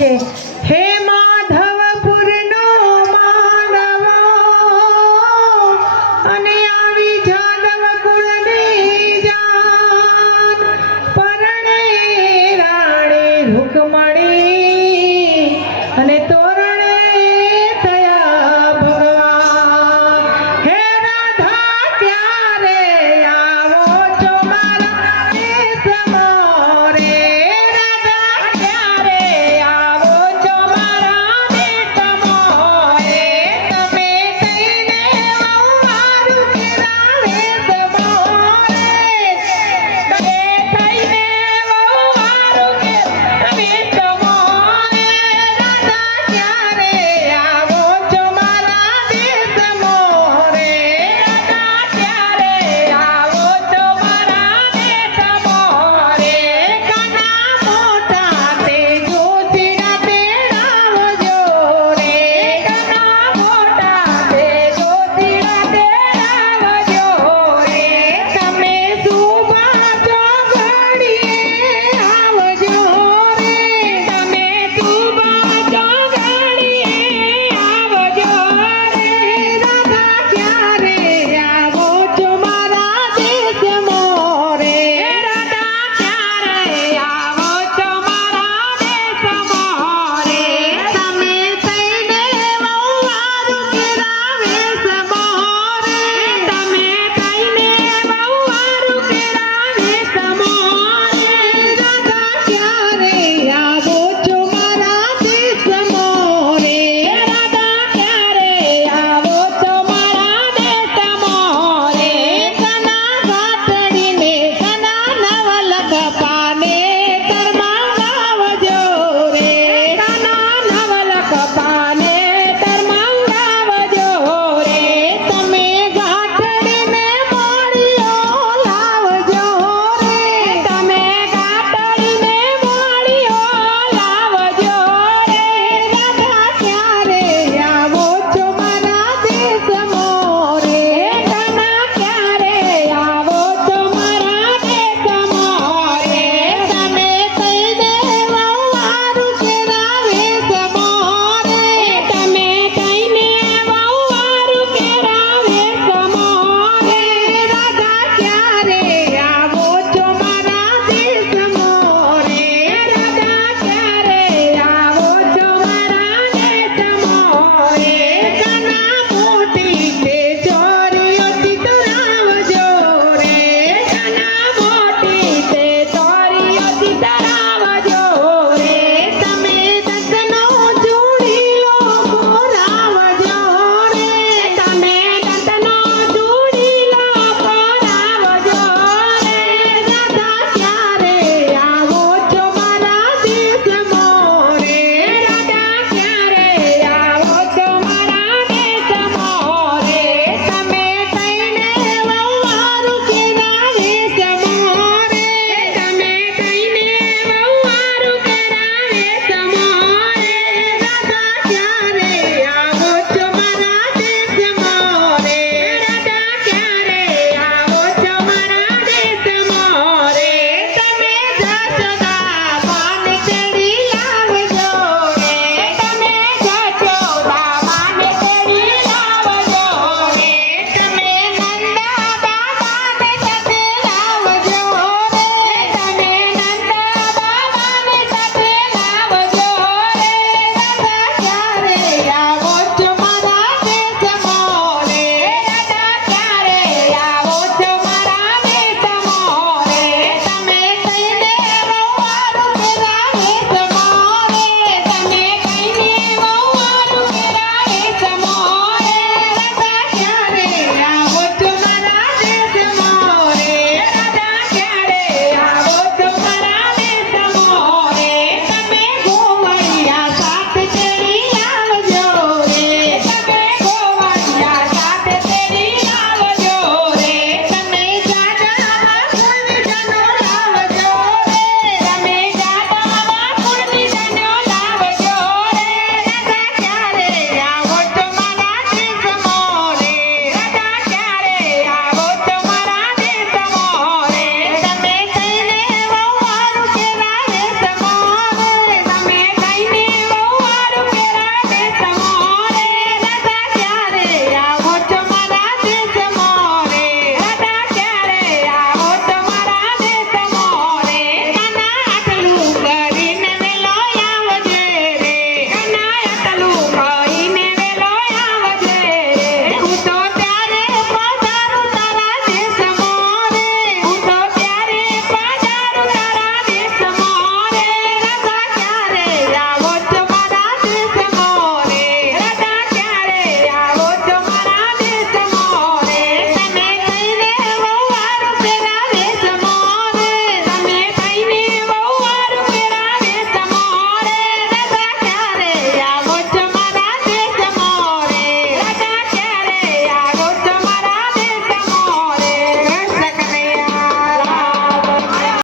gente